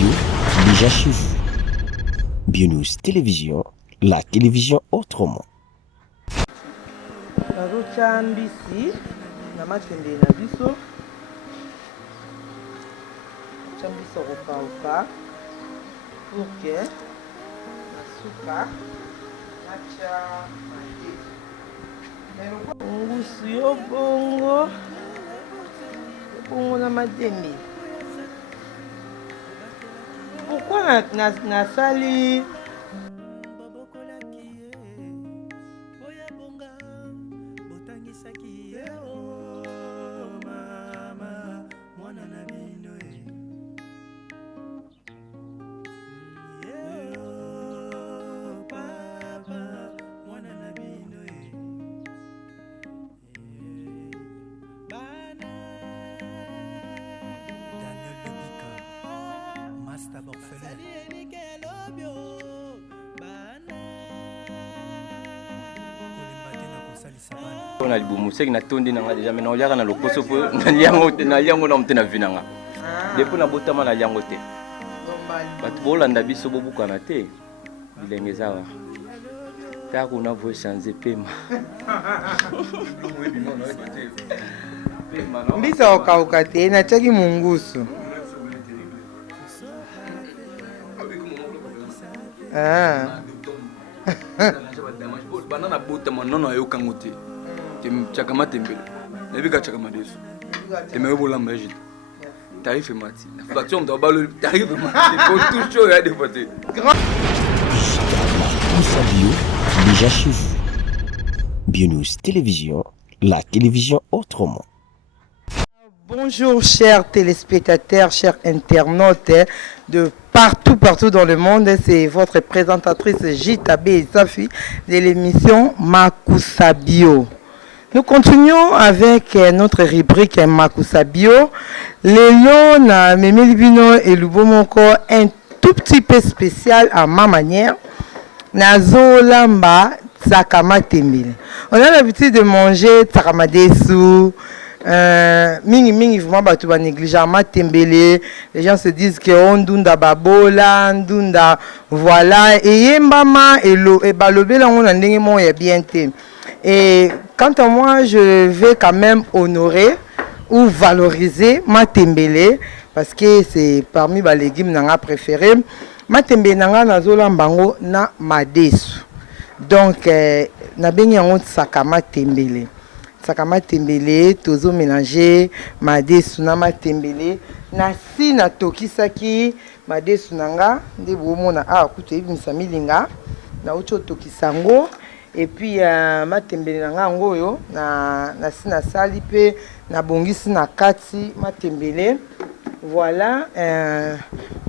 Bio, déjà chez vous. Bionews Télévision, la télévision autrement. Nazotia mbisi na matembele na biso. Tia mbisi okauka pour que na suka natia mate. Ngusu yo bongo na matembele. Pourquoi na sali na libumuseki na tondi nanga deja mais na oliaka na loposo po na liango na mte na vinanga depuis na botama na liango te bato bolanda biso bobukana te bilenge zawa ta kuna vo changer pema mbisa okauka te natiaki mungusu. Banana bota manono ayokango te. Chaka matembele. Nebika chaka madesu. Temero bolamba jita. Tarife mati. Faction de balo tarife mati. Pour tout chaud ya dépoté. Bio, déjà chez vous. Bionews Télévision, la télévision autrement. Bonjour chers téléspectateurs, chers internautes de partout dans le monde. C'est votre présentatrice Gita B. Safi de l'émission Makusa Bio. Nous continuons avec notre rubrique Makusa Bio. Lelo na Memilibino et Lubomoko, un tout petit peu spécial à ma manière. Nazo lamba tsakama tembele. On a l'habitude de manger tsakama desu. Mingi vraiment batu ba négligemment tembele. Les gens se disent que on dunda babola, dunda voilà et yembama et lo et balobela on a ndenge mo ya bien te. Et quant à moi, je vais quand même honorer ou valoriser ma tembele parce que c'est parmi les légumes nanga préférés. Ma tembele nanga nazola mbango na madesu. Donc na bengi yango sakama tembele. Sakama tembele tozo mélanger madesu na matembele na si na tokisaki madesu nanga nde bomona kutu ebimisa milinga na ucho tokisango. Et puis matembele nanga ngoyo na si na sali pe na bongisi na kati matembele. Voilà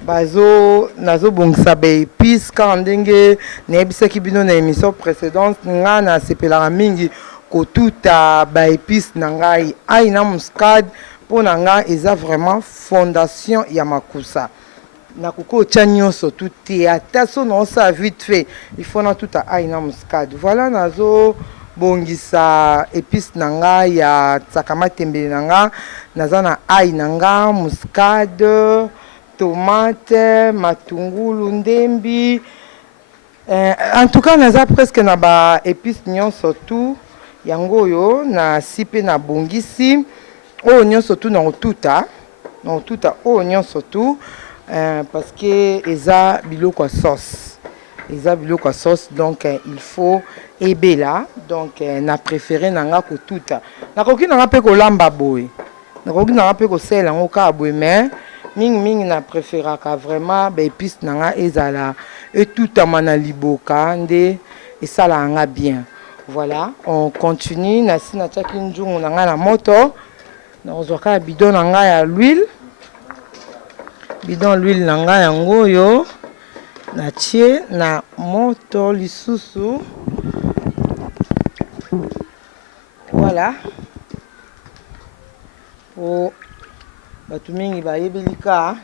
nazo bongisa ba épices quand ndenge na ebisaki bino na émission précédente nga na sepelaka mingi kotuta ba épices na ngai aina muscade pour na nga eza vraiment fondation ya makusa. Na kuko tia nyonso tout te ata so na osa vite fait il faut na tout a aina muscade. Voilà nazo bongisa épices na nga ya tsakama tembele na nga naza na ai na nga muscade, tomate, matungulu, ndembi. En tout cas naza presque na ba épices nyonso tout yango yo na sipe na bongisi o nyonso tout na otuta o nyonso tout parce que eza biloko sauce. Donc il faut ebela. Donc na préféré nanga ko tuta. Na koki nanga pe ko lamba boy. Na koki nanga pe ko sela ngo ka boy mais mingi na préféraka vraiment ba épices nanga ezala et tuta mana liboka nde esala nga bien. Voilà, on continue na sina tchaki njungu nanga na moto. Na ozwaka bidon nanga ya l'huile. Bidon l'huile nanga yango yo na tie na moto lisusu. Voilà. Oh batu mingi ba yebelika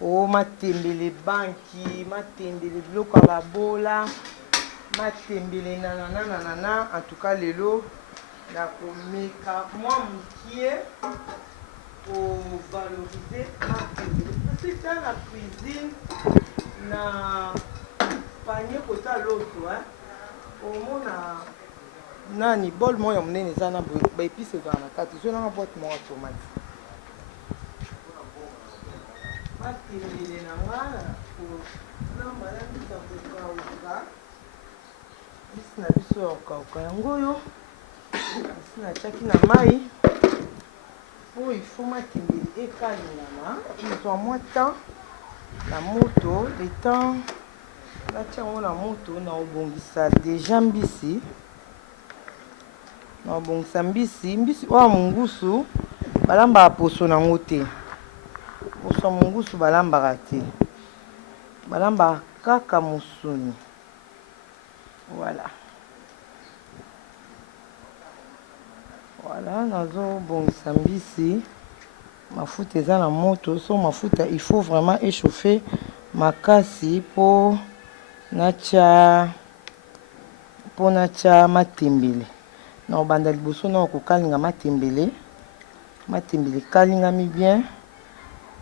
o matembele banki, matembele biloko ya babola, matembele nanana. En tout cas lelo na komeka moi mukie pour valoriser matembele. tika na cuisine na panier côté à l'autre omona nani bol moya monene eza na baépice ezala na kati so nanga boîte moko ya tomate matembele na nga kolamba na bisa kokauka bisi na biso ya kokauka yango oyo bisi natiaki na mai po ifo matembele ekalingana ezwa mwa temps na moto le temps natia yango na moto na obongisa deja mbisi na obongisa mbisi oyo mongusu balambaka poso nango te poso mongusu balambaka te balambaka kaka mosuni voilà nazobongisa mbisi mafuta eza na moto so mafuta il faut vraiment échauffer makasi po natia matembele na obanda liboso na kokalinga matembele kalingami bien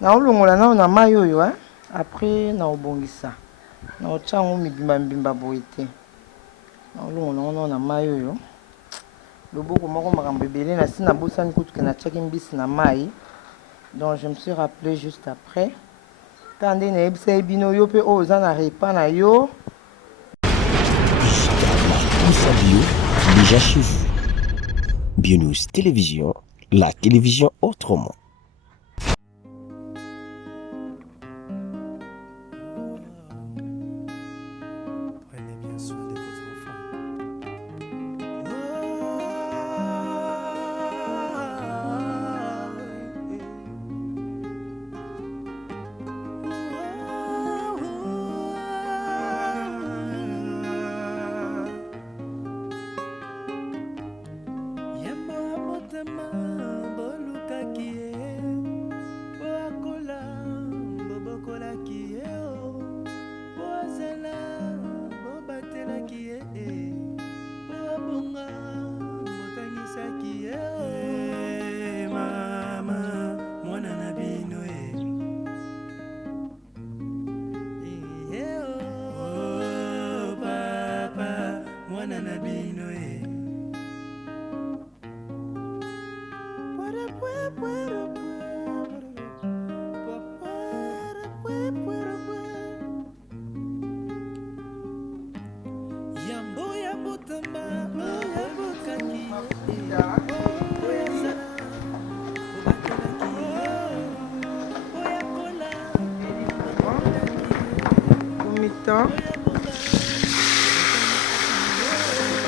na olongola nao na mai oyo après na obongisa na otia yango mibimba boye te na olongola nao na mai oyo loboko moko makambo ebele na si nabosani kutuke natiaki mbisi na mai donc je me suis rappelé juste après ta nde nayebisa bino yo mpe oyo oza na repas na yo Bio, déjà chez vous. Bionews Télévision, la télévision autrement. Prenez bien soin de vos enfants.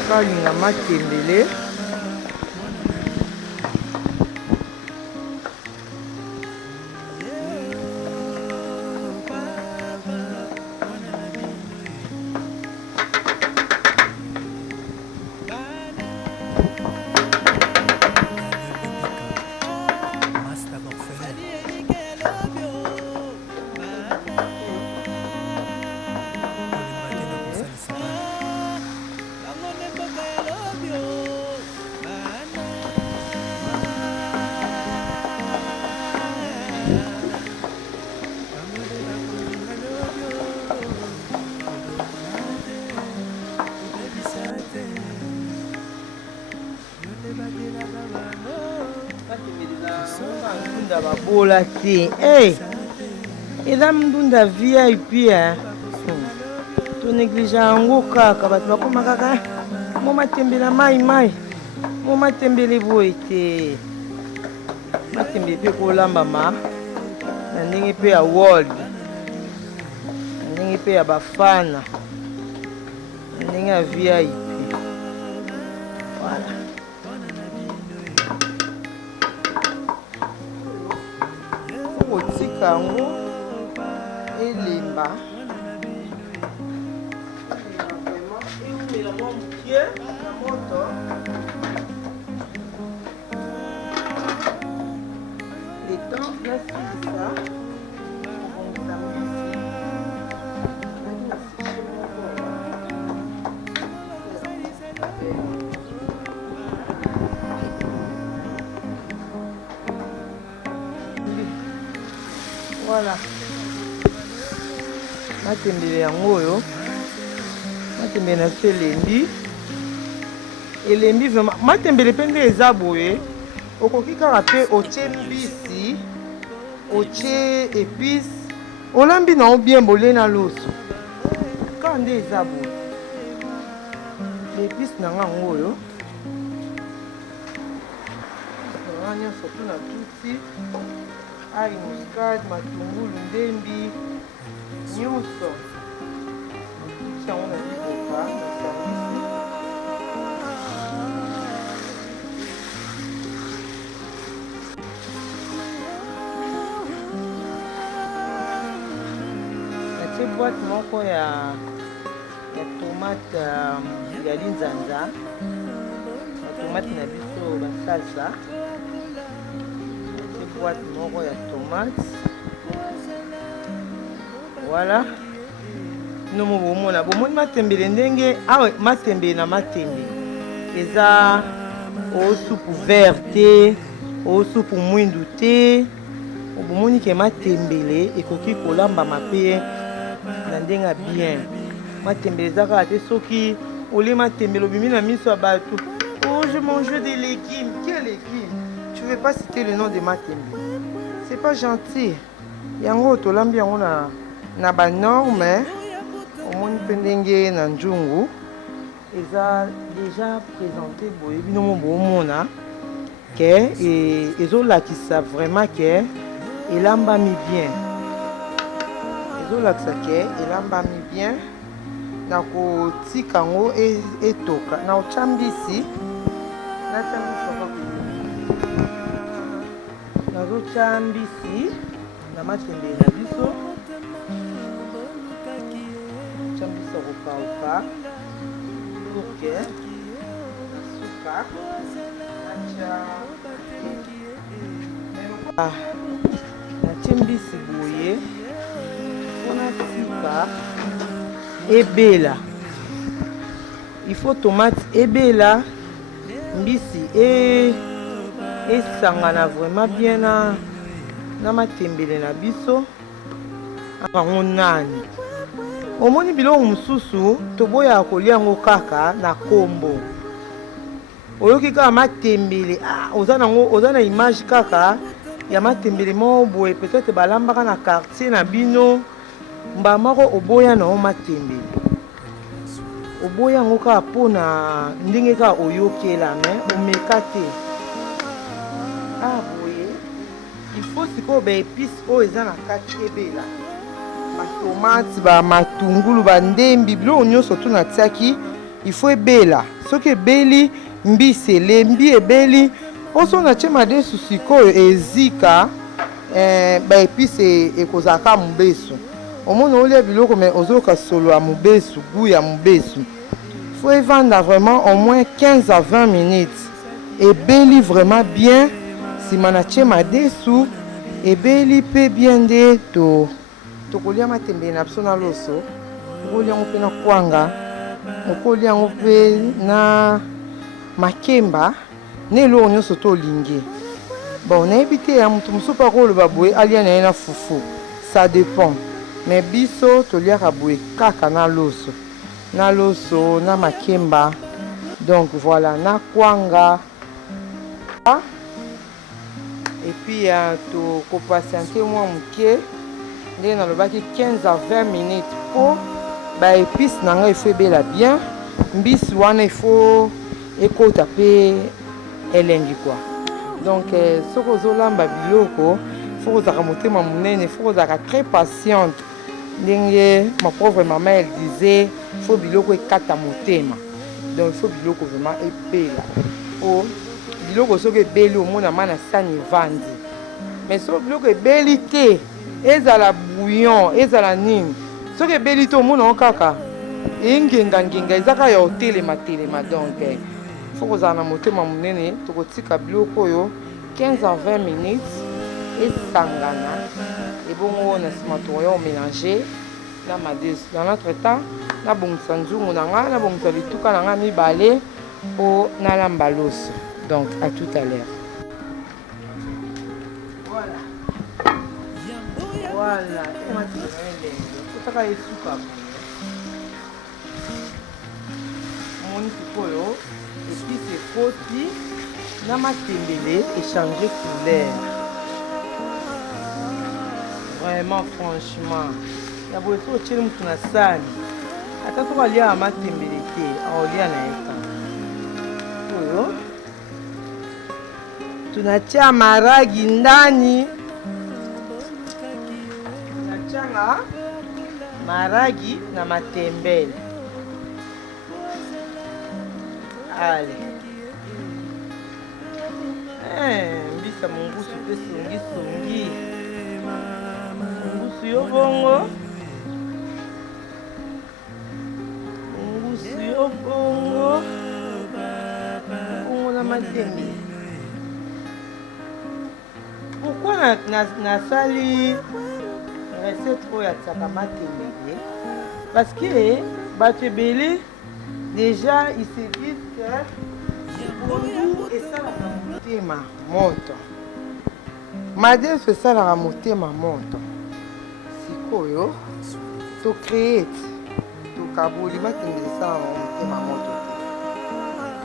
kalinga matembele babola te eza mdunda VIP to néglige yango kaka bato bakoma kaka mo matembele mai mo matembele boye te matembele mpe kolambama na ndenge mpe ya world na ndenge mpe ya bafana na ndenge ya VIP voilà. Otika yango elemba eumela mwa mokie na moto letan nasilisa voilà. matembele yango oyo matembele na biso elembi vraiment matembele mpe nde eza boye okoki kaka mpe otie mbisi otie épice olambi nango bien bole na loso kaka nde eza boye épice na nga yango oyo nyonso tu na tuti ai muscade matungulu ndembi nyonso yango na liboka na sangisi natie boite moko ya tomate ya linzanza batomate na biso basalsa boîte moko ya tomate voilà nomo bomona bomoni matembele ndenge awa matembele na matembele eza osupu vert te osupu mwindu te bomoni ke matembele ekoki kolambama mpe na ndenge bien matembele eza kaka te soki olie matembele obimi na miso ya bato oh je mange des légumes. Quels légumes? Tu ne veux pas citer le nom de matembe. C'est pas gentil. Yango tolambi yango na ba norme omoni pendenge na njungu eza déjà présenté boye bino mo bomona ke ezolakisa vraiment ke elambami bien ezolakisa ke elambami bien na kotika yango etoka na ochambisi nazochambisi na matembele na biso chambisa kopauka pour que na suka natie mbisi boye mpona tika ebela il faut tomate ebela mbisi esangana vraiment bien na matembele na biso yango nani omoni biloko mosusu toboya kolia yango kaka na kombo oyoki kaka matembele oza na image kaka ya matembele moko boye peut-être balambaka na quartier na bino mba moko oboya nango matembele oboya yango kaka mpona ndenge kaka oyokela me omeka te boye il faut sikoyo baépice oyo eza na kati ebela batomate bamatungulu bandembi biloko nyonso tu natiaki il faut ebela soki ebeli mbisi elembi ebeli oso natie madesu sikoyo ezika baépice ekozalaka mobesu omoni olia biloko me ozoyoka solo ya mobesu goût ya mobesu faut evanda vraiment au moins 15 à 20 minutes ebeli vraiment bien sima natie madesu ebeli mpe bien nde tokolia matembele na biso na loso okolia yango mpe na kwanga okolia yango mpe na makemba na eloko nyonso to olingi bon nayebi te ya moto mosusu mpe akoloba boye alia na ye na fufu ça dépend mais biso toliaka boye kaka na loso na makemba donc voilà na kwanga et puis tokopatiente mwa moke ndenge nalobaki 15 à 20 minutes po baépice na ngai ifo ebela bien mbisi wana ifo ekota mpe elengi kwa donc soki ozolamba biloko fo kozalaka motema monene fo kozalaka très patiente ndenge ma pauvre maman elle disait fo biloko ekata motema donc fo biloko vraiment ebela po biloko soki ebeli omona ma na sani evandi mais soki biloko ebeli te ezala bouillon ezala nini soki ebeli te omona ngo kaka engengangenga eza kaka ya otelema donc fo kozala na motema monene tokotika biloko oyo 15 à 20 minutes esangana ebongo na nsima tokoya omélanger na madesu dans notre temps nabongisa nzungu na nga nabongisa bituka na nga mibale mpo nalamba loso donc à tout à l'heure. Voilà Kataka esuka. Moni sikoyo. Et puis c'est côté. Nama tembele échanger couleur. Vraiment franchement. Ya boye so chele mtu na sani. Ata so balia ama tembele te. Aolia na eta. Oyo. Tunatia maragi ndani. Tunachanga maragi na matembele. Allez. Mbisa mungusu pe songi. Mungusu yo bongo. Mungusu yo bongo. Bongo na matembele. Pourquoi nasali recette oyo atiaka matembele? Parce que bato ebele déjà ils se disent que pondu esalaka motema moto. Madeso esalaka motema moto. Sikoyo tocreate tokaboli matembele esalaka motema moto.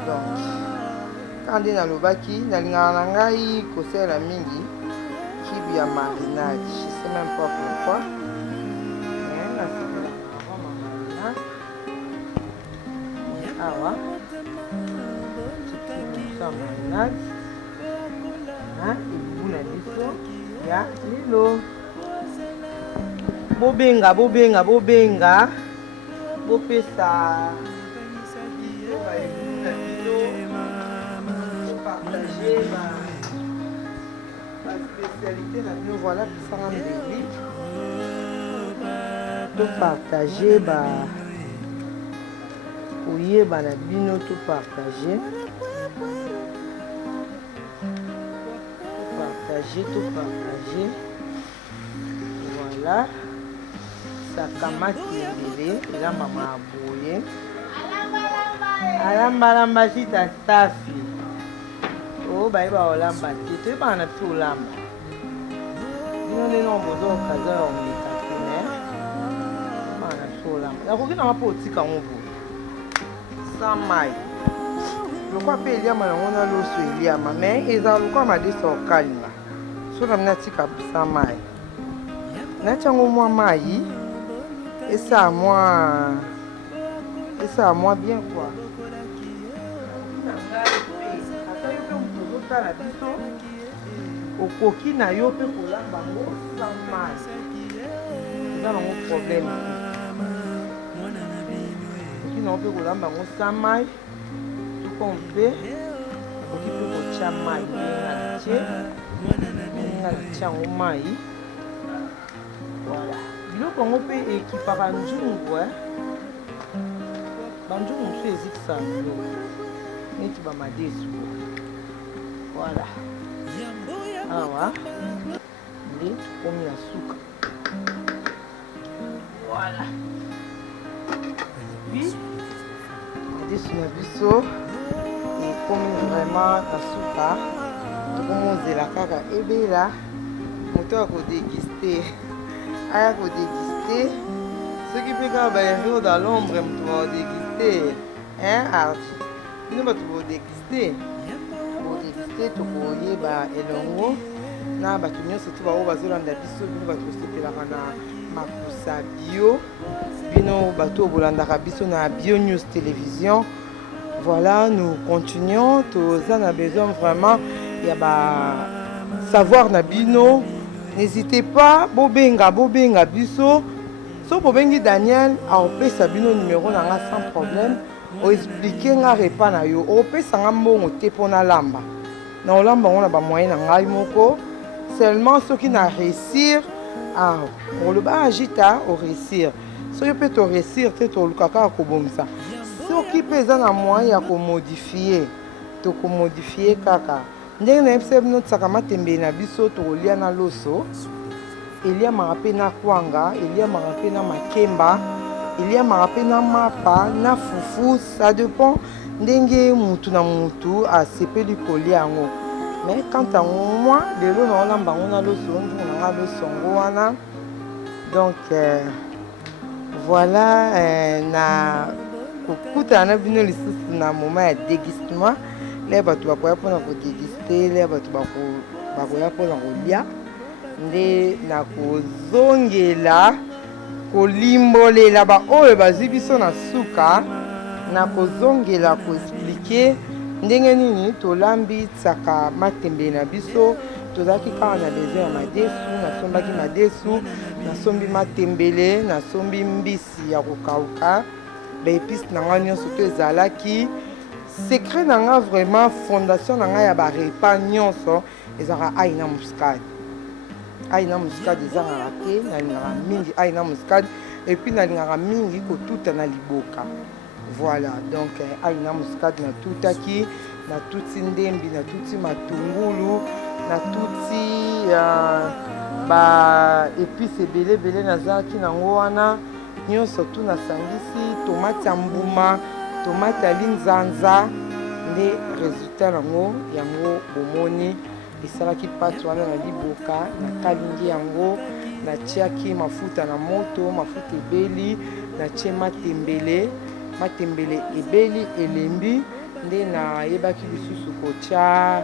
Donc quand nde nalobaki nalingaka na ngai kosala mingi kibi ya marinade. Je sais même pas pourquoi. Awa marinade ebuna biso ya lilo. Bobenga bopesa partager ma spécialité na bino. Voilà pisanga mbeli to partager koyeba na bino to partager voilà sakamati ebele elamba maboye alambalamba sita safi o bayeba olamba te toyebaka na biso olamba bino ndenge oboza okaza ya omeka te me oyebaka na biso olamba nakoki nanga mpo otika ngo boye sans mai lokwa mpe eliama yango na loso eliama me ezala lokwa madesa okalinga so na mina tika sans mai natia yango mwa mai esala mwa bien quoi. Ata yo mpe moto ozotala biso okoki na yo mpe kolamba ngo sans mai eza nango problème okoki nango mpe kolamba ngo sans mai tokompe okoki mpe kotia mai ndenga natia yango mai. Voilà biloko yango mpe ekipaka nzungu banzungu mosusu ezikisa biloko neti bamadesu. Voilà awa nde tokomi na suka. Voilà puis madesu na biso ekomi vraiment na suka. Tokomozela kaka ebela moto akodeguste aya kodeguste soki mpe kaka baero dans l'ombre moto bakodeguste arti bino bato bodeguste tokoyeba elongo na bato nyonso to bao bazolanda biso bino bato osepelaka na makusa bio bino bato bolandaka biso na Bio News Télévision. Voilà, nous continuons toza na besoin vraiment ya ba savoir na bino. N'hésitez pas bobenga biso so bobengi Daniel aopesa bino numéro na nga sans problème o expliquer nga repa na yo opesa nga mbongo te pona lamba na olamba ngona ba moyen na ngai moko seulement soki na réussir oloba agita o réussir soki pe to réussir te to lukaka kobomisa soki pe eza na moyen ya komodifier to komodifier kaka ndenge na yebisa bino tisaka matembele na biso tokolia na loso eliamaka mpe na kwanga eliamaka mpe na makemba eliamaka mpe na mapa na fufu ça dépend ndenge mutu na mutu asepeli kolia yango mais quant à moi lelo naolamba yango na loso nzungu nanga loso yango wana donc Voilà, na kokutana na bino lisusu na moment ya dégustement. Les bato bakoya mpona kodéguster, les bato bakoya mpona kolia. Nde na kozongela kolimbolela baoyo bazwi biso na suka, na kozongela koexplike ndenge nini tolambi tsaka matembele na biso. Tozalaki kaka na besoin ya madesu, nasombaki madesu, nasombi matembele, nasombi mbisi ya kokauka, baépice na nga nyonso to ezalaki. Secret na nga vraiment, fondation na nga ya barepas nyonso ezalaka ai na muscade. Ai na muscade ezalaka te, nalingaka mingi ai na muscade, et puis nalingaka mingi kotuta na liboka. Voilà, donc ai na muscade natutaki, natuti ndembi, natuti matungulu, natuti baépice ebele nazalaki nango wana nyonso tu nasangisi, tomate ya mbuma, tomate ya linzanza, nde résultat nango yango bomoni esalaki pati wana na liboka. Nakalingi yango, natiaki mafuta na moto, mafuta ebeli, natie matembele ebeli elembi, nde nayebaki lisusu kotia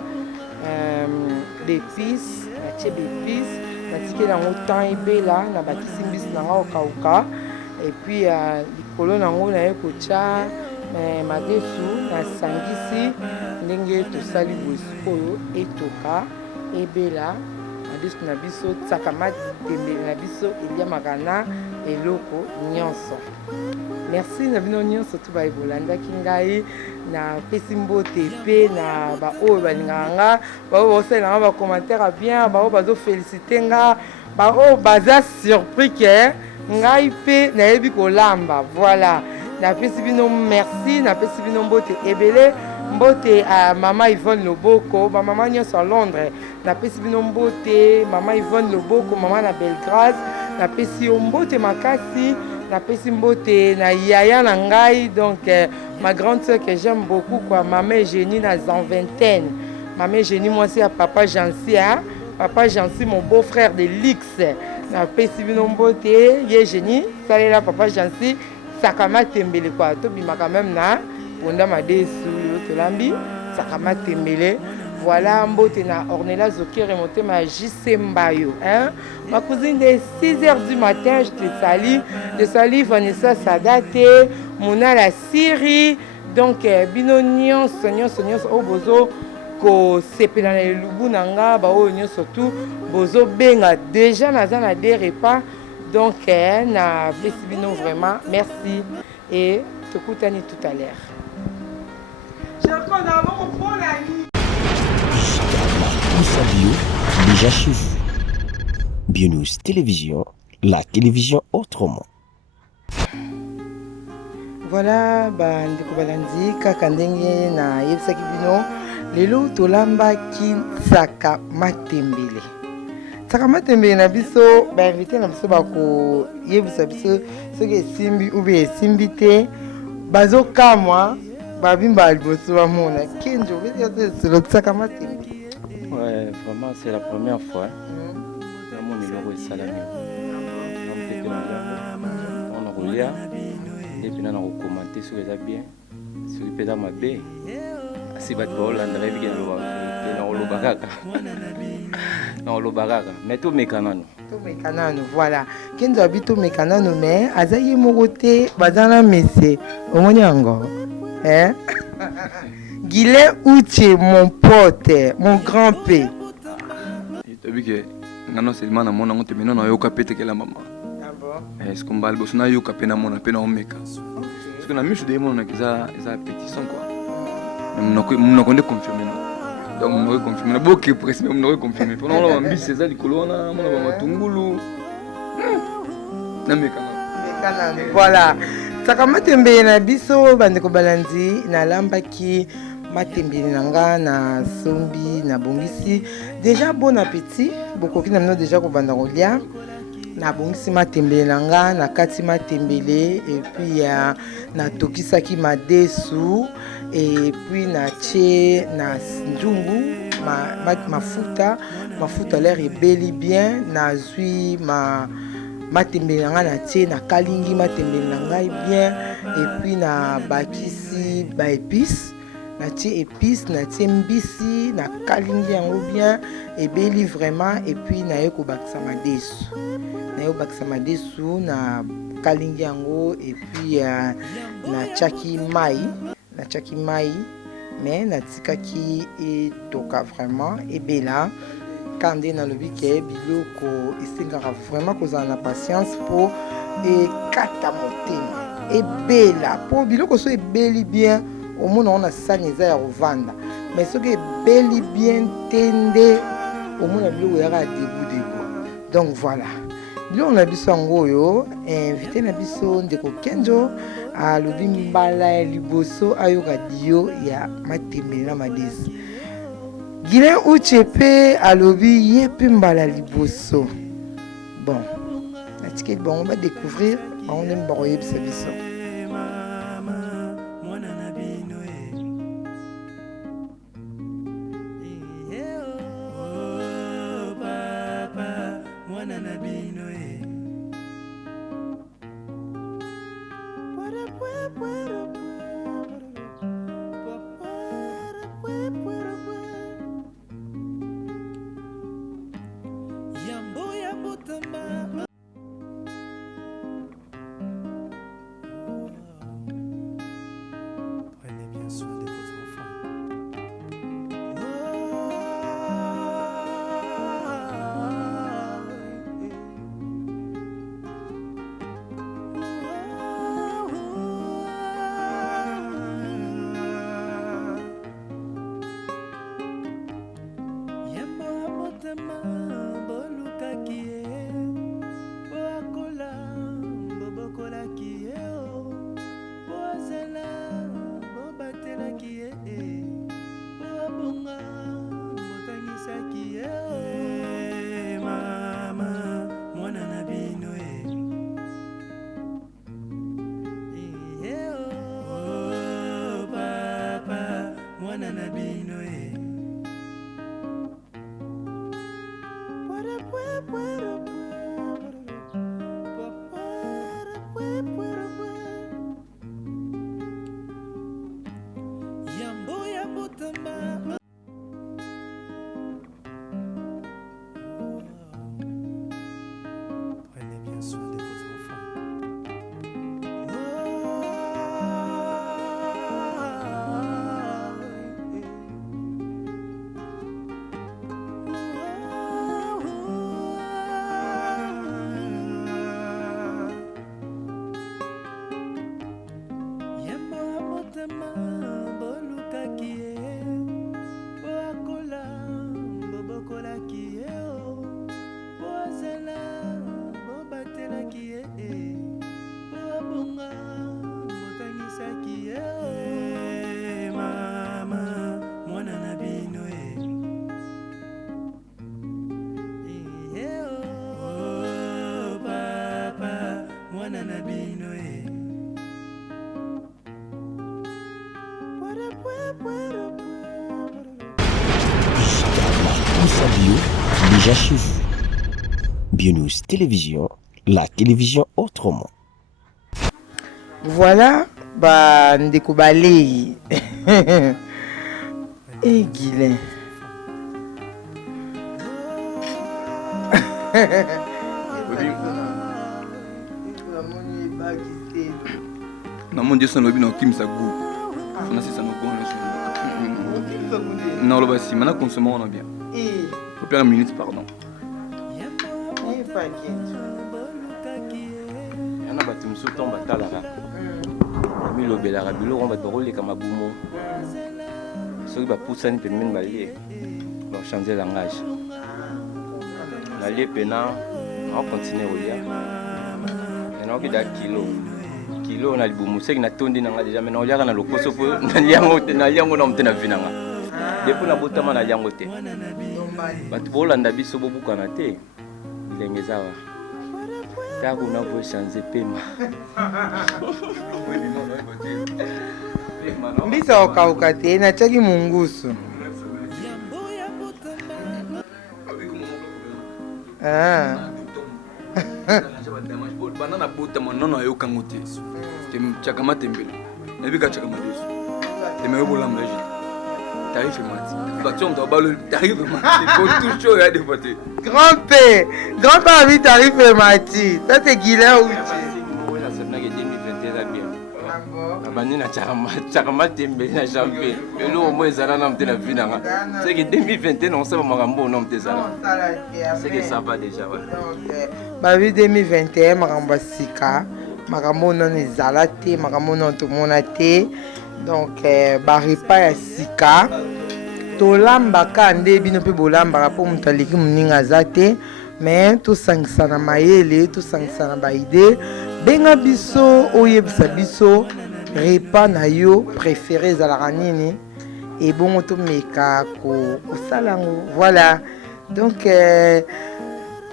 bépice, natie bépice, natikeli yango temps ebela, nabakisi mbisi nanga okauka, et puis likolo nango naye kotia madesu, nasangisi ndenge tosali boye sikoyo etoka ebela. Madesu na biso tsaka matembele na biso eliamaka na eloko nyonso. Merci na bino nyonso tu baye bolandaki ngai, napesi mbote pe na baoyo balingaka nga, baoyo baosalelanga bacommentaire bien, baoyo bazofélicite nga, baoyo baza surpris ke ngai pe nayebi kolamba. Voilà, napesi bino merci, napesi bino mbote ebele, mbote a mama Yvonne Loboko, ba mama nyonso a Londres, napesi bino mbote mama Yvonne Loboko, mama na Belgrade, napesi yo mbote makasi, napesi mbote na yaya na ngai, donc ma grande sœur que j'aime beaucoup quoi, maman Eugénie na en vingtaine, maman Eugénie moi c'est à papa Jancy, hein? Papa Jancy mon beau-frère de Lix, napesi bino mbote ye Eugénie, salela papa Jancy, sakama tembele quoi, to bima quand même na ponda madesu tolambi sakama tembele. Voilà, mbote na Ornella Zoki remonté ma JC Mbayo, hein? Ma cousine de 6h du matin, je te salue Vanessa Sadate, Mona la Syrie, donc bino nyonso obozo ko sepela na lubu nanga ba o nyonso tout bozo benga déjà naza na des repas, donc na pesi bino vraiment merci et tokutani tout à l'heure. Sabio, déjà chez vous. Bionews Télévision, la télévision autrement. Voilà, ndeko balandi kaka ndenge na yebisaki bino lelo tolambaki tsaka matembele. Tsaka matembele na biso bainvité na biso bako yebisa biso soki esimbi ube esimbi te, bazokamwa babimba liboso bamona kenjo selo tsaka matembele. Ouais, vraiment, c'est la première fois. Mon numéro est salami. On a roulé, et puis on a commenté sur les bien, sur les pédales ma baie. Si vous avez mais tout mécanano. Voilà. Kenzo habite au mécanano, mais Azaye Morote, Badana Messé, au Moniango. Hein? Guilain Outier, mon pote, mon grand P. Tu as vu que non seulement na mona ngote mino na yoka pete kela mama. Ah bon? Est-ce qu'on va le bosser na yoka pena mona pena omeka. Parce que na miche de mona kiza petit son quoi. Mon connaît confirmer. Donc on confirmer na boke presse mais on confirmer. Pendant la ambi c'est ça likolo na mona ba matungulu. Na meka. Voilà. Saka matembele na biso bandeko balandi na lambaki matembele nanga na sombi na bongisi. Déjà bon appétit. Bokoki na mino déjà ko banda kolia. Na bongisi matembele nanga na kati matembele et puis na tokisaki madesu et puis na tie na njungu mafuta l'air ebeli bien na zui matembele na ngai natie na kalingi matembele na ngai bien et puis na bakisi ba épice natie épice natie mbisi na kalingi yango bien ebeli vraiment et puis naye kobakisa madesu na kalingi yango et puis natiaki mai mais natikaki etoka vraiment ebela kande nalobi ke biloko esengaka vraiment kozala na patience po ekata motema ebela po biloko so ebeli bien omona ona sani eza ya kovanda mais soki ebeli bien te nde omona biloko eyaka debu. Donc voilà biloko na biso yango oyo invité na biso ndeko Kenzo alobi mbala ya liboso ayoka dio ya matembele na madesi. Guilain Uche pe alobi ye pe mbala liboso. Bon, la ticket bon on va découvrir on aime baroyer bisa biso. Prenez bien soin de vos enfants. Prenez bien soin de vos enfants. Sabio, déjà chez vous. Bionews Télévision, la télévision autrement. Voilà, bah ndeko balei. Et Guilain. Namoni Dieu lobi na kimisa goût. On a c'est ça nous bon non le basi maintenant consommons on a bien. Faut perdre une minute pardon. Yana batu msuto mbatalaka. Mi lobelaka biloko batoroleka mabumo. Soki bapusani pembeni balie. Ba changer langage. Nalie pena on continue olia. Yana ki da kilo na libumu seki na tondi nanga déjà mais na oliaka na lokoso po na liango na mtena vinanga. Depuis na botama na liango te. Batu bolanda biso bobukana te. Bilenge zawa. Tako na vo changer pema. Mbisa okauka te na chaki mungusu. Ah. banana bota manono ayoka ngote chakama tembele nabika chakama desu temewe bolamba jita tarife mati faction to balo tarife mati pour tout show ya dépoté Grand P avec tarife mati ça c'est Guilain ou abandi na chakama tembele na champion elo mo ezala na mtena vinanga c'est que 2021 on sait makambo na mtezala c'est que ça va déjà ouais bavi 2021 makambo sika makambo non ezala te makambo non to mona te donc baripa ya sika tolambaka nde bino mpe bolambaka mpo moto aleki moninga aza te mais tosangisa na mayele tosangisa na baide benga biso oyebisa biso repas na yo préféré ezalaka nini ebongo tomeka kosala yango voilà donc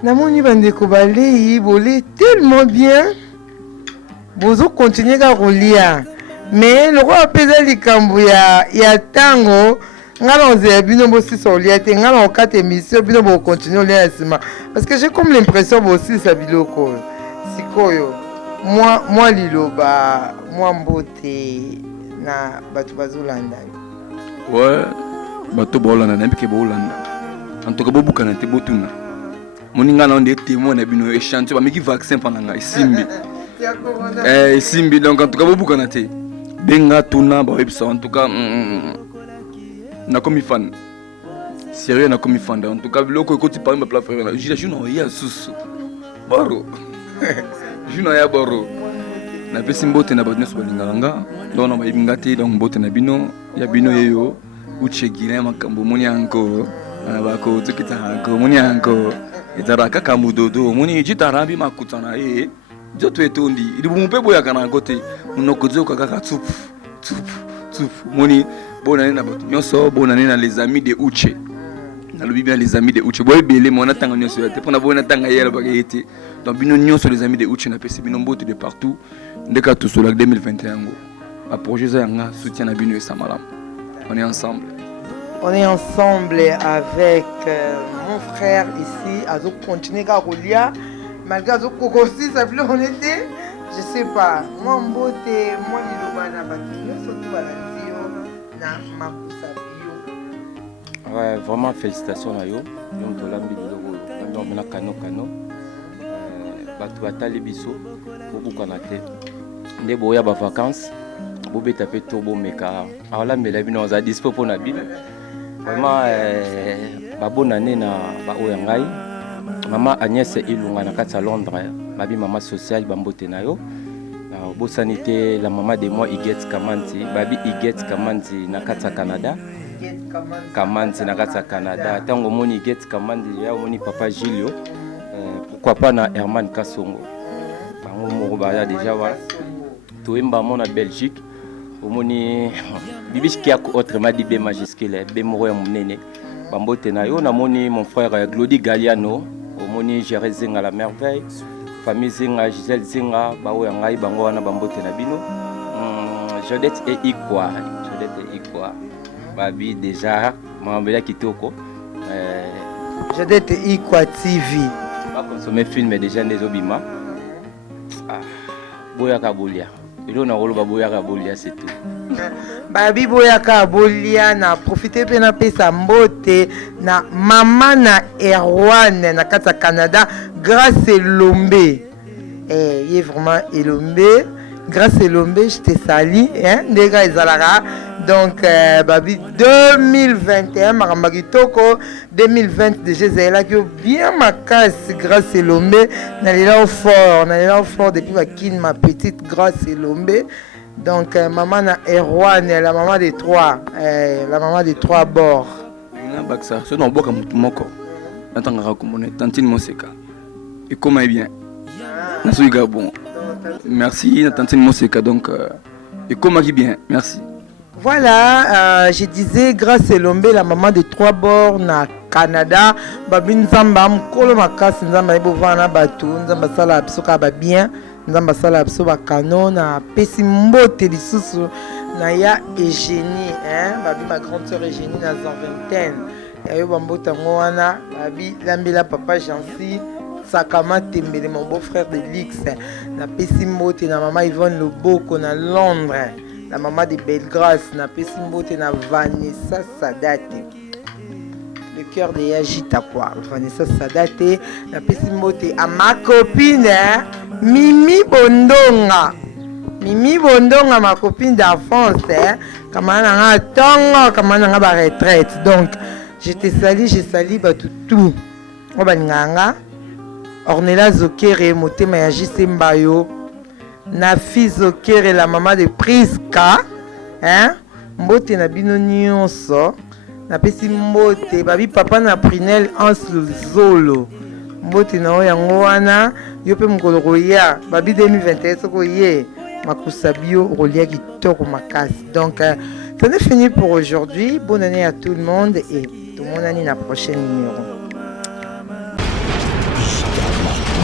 namoni bandeko balei bole tellement bien bozo continuer ka kolia mais lokwa apeza likambo ya ntango nga na ozela bino bosisa olia te nga na okata émission bino bokontinue olia na nsima parce que j'ai comme l'impression bosisa biloko sikoyo mwa liloba mwa mbote na bato bazolanda ouais bato baolanda na mpike baolanda en tout cas bobukana te botuna moninga na onde témoin na bino échantillon bameki vaccin pendant isimbi isimbi donc en tout cas bobukana te benga tuna baoyebisa en tout cas nakomi fan sérieux nakomi fan en tout cas biloko ekoti parmi bapla frère na juna oya susu baro juna ya baro napesi mbote na bato nyonso balingaka nga donc na bayebi nga te donc mbote na bino ya bino yeyo uche Guilain makambo omoni yango na bako tokitaka yango omoni yango ezalaka kaka mododo omoni jitarambi makuta na ye nzoto etondi libumu mpe boyaka na yango te monoko ezoyoka kaka tupu omoni bonane na bato nyonso bonane na les amis de uche nalobi bien les amis de uche boyebele mo natanga nyonso ya te mpona boye natanga ye alobaka ye te donc bino nyonso les amis de uche napesi bino mbote de partout ndeka tosolaka 2021 yango aprojet eza yanga soutien na bino esa malamu on est ensemble avec mon frère ici azo continuer ka kolia malgré azo kokosisa bilo on était je sais pas moi mbote moi liloba na bato nyonso to balandi yo na makusa bio ouais vraiment félicitations na yo donc tolambi biloko donc na kano bato batali biso bobukana te nde boya ba vacances bobeta pe to bomeka alambela bino oza dispo mpona bino vraiment babona année na baoya ngai mama Agnès Ilunga na kati ya Londres babi mama sociale bambote na yo bosani te la mama de moi Iget Kamanzi babi Iget Kamanzi na kati ya Canada Kamanzi na kati ya Canada tango moni Iget Kamanzi ya moni papa Gilio pourquoi pas na Herman Kasongo bango moko baya déjà wa toemba mona Belgique omoni bibish qui a autrement dit B majuscule B moro ya munene bambote na yo namoni mon frère Glody Galliano omoni Géré Zinga la merveille famille Zinga Gisèle Zinga bawo ya ngai bango wana bambote na bino Jodette et Ikwa babi déjà mambela kitoko Jodette et Ikwa TV ba consommer film déjà ndezobima boya kabolia ilo na koloba boya kabolia c'est tout babi boyaka bolia na profiter pe na pesa mbote na mama na Erwan na kati ya Canada grâce Elombe il est vraiment Elombe grâce Elombe je te salue ndeka ezalaka donc babi 2021 makamba kitoko 2020 déjà ezalaki bien makasi grâce Elombe nalela fort depuis bakine ma petite grâce Elombe. Donc maman na Erwan, la maman des trois bords. Na baksa, so na boka mutu moko. Natanga komone tantine Moseka. Et comment est bien. Na so Gabon. Merci na tantine Moseka donc et comment est bien. Merci. Voilà, je disais grâce à Elombe la maman des trois bords na Canada, babin zamba mkolo makasi nzamba ibovana batu, nzamba sala bisoka ba bien. Nzamba sala biso bakano na pesi mbote lisusu na ya Eugénie babi ma grande sœur Eugénie na vingtaine yayo bambota ngo wana babi lambela papa Jansi Sakama Tembele, mon beau-frère de Lix. Na pesi mbote na maman Yvonne Loboko na Londres. La maman de Belgrâce. Na pesi mbote na Vanessa Sadate. Le cœur de Yagita quoi. Vanessa Sadate. Na pesi mbote à ma copine Mimi Bondonga. Mimi Bondonga, ma copine d'enfance. Kamana tongo, kamana ba retraite. Donc, je te salue, je salue tout. Obaninganga. Ornella Zokere, motema ya JC Mbayo. Nafi Zokere, la maman de Priska. Mbote na bino nyonso. Na pesi mbote, babi papa na Prinel Ansel Zolo. Mbote na yango wana, yo pe mokolo koya, babi 2021 soko ye, makusabio rolia kitoko makasi. Donc, c'en est fini pour aujourd'hui. Bonne année à tout le monde et tout le monde année la prochaine numéro.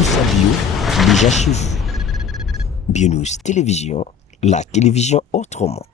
Sabio, déjà chez vous. Bionews Télévision, la télévision autrement.